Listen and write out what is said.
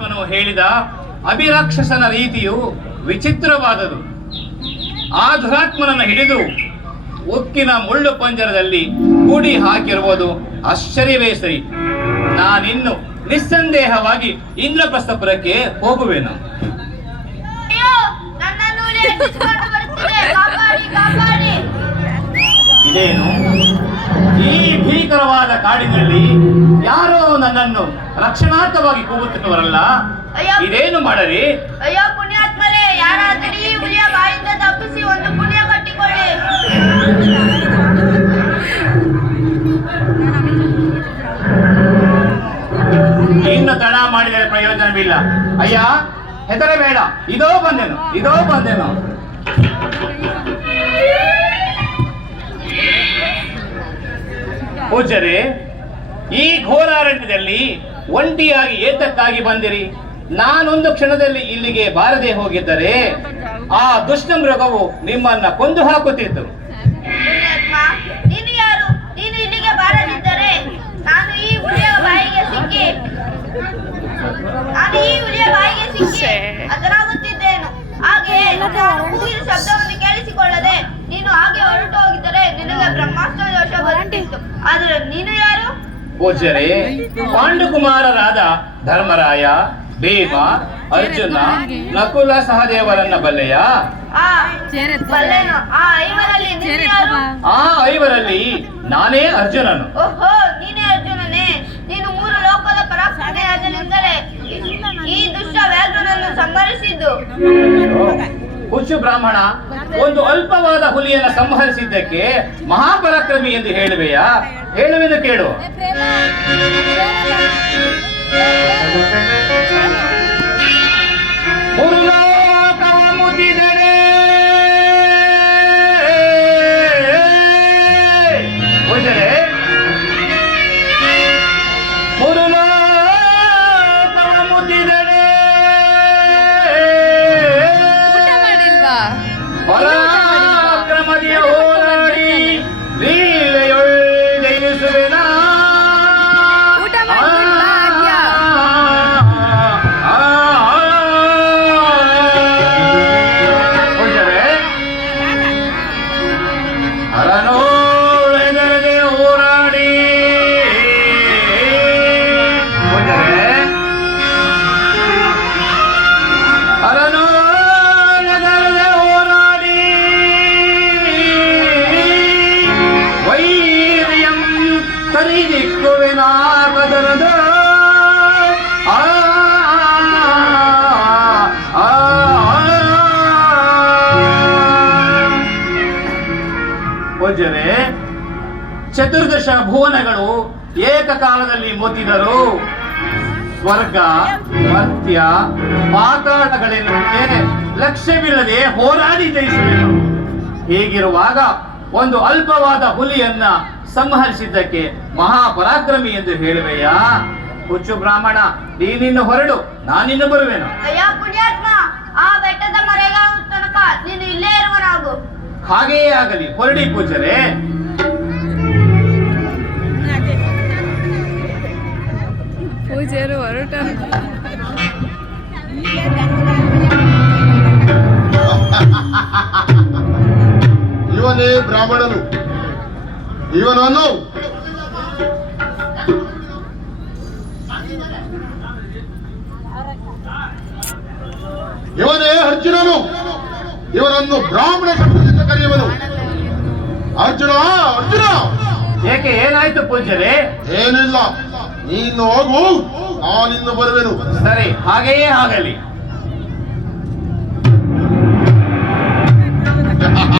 ಪರಮಾತ್ಮನು ಹೇಳಿದ ಅಭಿರಾಕ್ಷಸನ ರೀತಿಯು ವಿಚಿತ್ರವಾದದು. ಆ ದುರಾತ್ಮನನ್ನು ಹಿಡಿದು ಉಕ್ಕಿನ ಮುಳ್ಳು ಪಂಜರದಲ್ಲಿ ಕೂಡಿ ಹಾಕಿರುವುದು ಆಶ್ಚರ್ಯವೇ ಸರಿ. ನಾನಿನ್ನು ನಿಸ್ಸಂದೇಹವಾಗಿ ಇಂದ್ರಪ್ರಸ್ಥಪುರಕ್ಕೆ ಹೋಗುವೆನು. ಇದೇನು ಈ ಭೀಕರವಾದ ಕಾಡಿನಲ್ಲಿ ಯಾರೋ ನನ್ನನ್ನು ರಕ್ಷಣಾರ್ಥವಾಗಿ ಕೂಗುತ್ತಿರುವರಲ್ಲ, ಇದೇನು ಮಾಡಲಿ? ಅಯ್ಯೋ ಪುಣ್ಯಾತ್ಮರೇ, ಯಾರಾದರೂ ಈ ಹುಲಿಯ ಬಾಯಿಂದ ತಪ್ಪಿಸಿ ಒಂದು ಪುಣ್ಯ ಕಟ್ಟಿಕೊಳ್ಳಿ. ಇನ್ನು ತಡ ಮಾಡಿದರೆ ಪ್ರಯೋಜನವಿಲ್ಲ. ಅಯ್ಯ, ಹೆದರಬೇಡ, ಇದೋ ಬಂದೆನು. ಪೂಜ್ಯರೇ, ಈ ಘೋರಾರಣ್ಯದಲ್ಲಿ ಒಂಟಿಯಾಗಿ ಏತಕ್ಕಾಗಿ ಬಂದಿರಿ? ನಾನೊಂದು ಕ್ಷಣದಲ್ಲಿ ಇಲ್ಲಿಗೆ ಬಾರದೆ ಹೋಗಿದ್ದರೆ ಆ ದುಷ್ಟ ಮೃಗವು ನಿಮ್ಮನ್ನ ಕೊಂದು ಹಾಕುತ್ತಿತ್ತು. ನೀನು ಯಾರು? ನೀನು ಇಲ್ಲಿಗೆ ಬಾರದಿದ್ದರೆ ನಾನು ಈ ಹುಲಿಯ ಬಾಯಿಗೆ ಸಿಕ್ಕಿ ಅದರಾಗುತ್ತಿದ್ದೇನು. ಹಾಗೆ ಕೂಗಿನ ಶಬ್ದವನ್ನು ಕೇಳಿಸಿಕೊಳ್ಳದೆ ನೀನು ಹಾಗೆ ಹೊರಟು ಹೋಗಿದ್ದರೆ ನಿನಗೆ ಬ್ರಹ್ಮಾಸ್ತ್ರ ದೋಷ ಬರುತ್ತಿತ್ತು. ಆದರೆ ನೀನು ಯಾರು? ಪೂಜ್ಯರೇ, ಪಾಂಡುಕುಮಾರರಾದ ಧರ್ಮರಾಯ, ಭೀಮ, ಅರ್ಜುನ, ನಕುಲ ಸಹದೇವರನ್ನ ಬಲ್ಲೆಯ? ಬಲ್ಲೆನು. ಆ ಐವರಲ್ಲಿ ನಾನೇ ಅರ್ಜುನನು. ಓಹೋ, ನೀನೇ ಅರ್ಜುನನೇ. ನೀನು 3 ಲೋಕದ ಪರಾಕ್ರಮಿಯಾದನೆಂದರೆ ಈ ದುಷ್ಟ ವ್ಯಾಘ್ರನನ್ನು ಸಂಹರಿಸಿದ್ದು. ಹುಚ್ಚು ಬ್ರಾಹ್ಮಣ, ಒಂದು ಅಲ್ಪವಾದ ಹುಲಿಯನ್ನು ಸಂಹರಿಸಿದ್ದಕ್ಕೆ ಮಹಾಪರಾಕ್ರಮಿ ಎಂದು ಹೇಳುವೆಯಾ? ಹೇಳುವೆನು ಕೇಳು. ಮುರುಲೋಕವ ಮುತ್ತಿದರೆ ಮುರುಲೋಕವ ಮುತ್ತಿದರೆ ಪರಾಕ್ರಮದಿಯ ಹೋರಾಡಿ ಲೀಲೆಯೊಳ್ ಜಯಿಸುವೆನ. ಅರನೋಳೆದರದೆ ಹೋರಾಡಿ ಅರನೋಳೆದರದೆ ಹೋರಾಡಿ ವೈರ್ಯಂ ತರಿದಿಕ್ಕುವೆನಾಗದರದ ಪೂಜ್ಯರೇ, ಚತುರ್ದಶ ಭುವನಗಳು ಏಕಕಾಲದಲ್ಲಿ ಮುತ್ತಿದರು. ಸ್ವರ್ಗ, ಮರ್ತ್ಯ, ಪಾತಾಳಗಳೆನ್ನುವುದೇ ಲಕ್ಷ್ಯವಿಲ್ಲದೆ ಹೋರಾಡಿ ಜಯಿಸುವೆನು. ಹೀಗಿರುವಾಗ ಒಂದು ಅಲ್ಪವಾದ ಹುಲಿಯನ್ನ ಸಂಹರಿಸಿದ್ದಕ್ಕೆ ಮಹಾಪರಾಕ್ರಮಿ ಎಂದು ಹೇಳುವೆಯಾ? ಹುಚ್ಚು ಬ್ರಾಹ್ಮಣ, ನೀನಿನ್ನು ಹೊರಡು, ನಾನಿನ್ನು ಬರುವೆನು. ಅಯ್ಯ ಪುಣ್ಯಾತ್ಮ, ಆ ಬೆಟ್ಟದ ಮರೆಗಾವ ತನಕ ನೀನು ಇಲ್ಲೇ ಇರುವನಾಗು. ಹಾಗೆಯೇ ಆಗಲಿ, ಹೊರಡಿ ಪೂಜ್ಯರೇ. ಪೂಜ್ಯರು ಹೊರಟ ಇವನೇ ಬ್ರಾಹ್ಮಣನು. ಇವನನ್ನು ಇವನೇ ಅರ್ಜುನನು. ಇವನನ್ನು ಬ್ರಾಹ್ಮಣ ಶಬ್ದದಿಂದ ಕರೆಯುವನು. ಅರ್ಜುನ, ಅರ್ಜುನ. ಏಕೆ, ಏನಾಯ್ತು ಪೂಜ್ಯರೇ? ಏನಿಲ್ಲ, ನೀನು ಹೋಗು, ನಾನಿನ್ನು ಬರುವೆನು. ಸರಿ, ಹಾಗೆಯೇ ಆಗಲಿ.